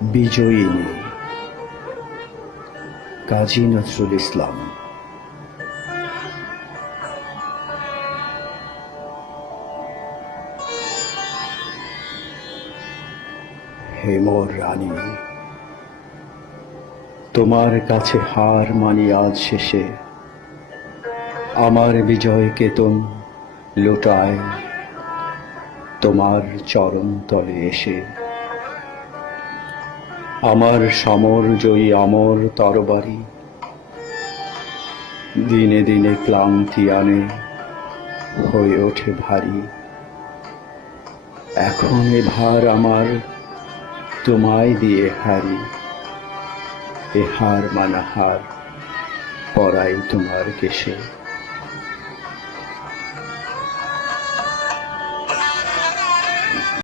বিজয়িনী কাজী নজরুল ইসলাম। হে মোর রানী, তোমার কাছে হার মানি আজ শেষে, আমার বিজয় কেতন লোটায় তোমার চরণ তলে এসে। আমার সমর জয়ী অমর তরবারি দিনে দিনে ক্লান্তি আনে, হয়ে ওঠে ভারী। এখন এ ভার আমার তোমায় দিয়ে হারি, এ হার মানা হার পরাই তোমার কেশে।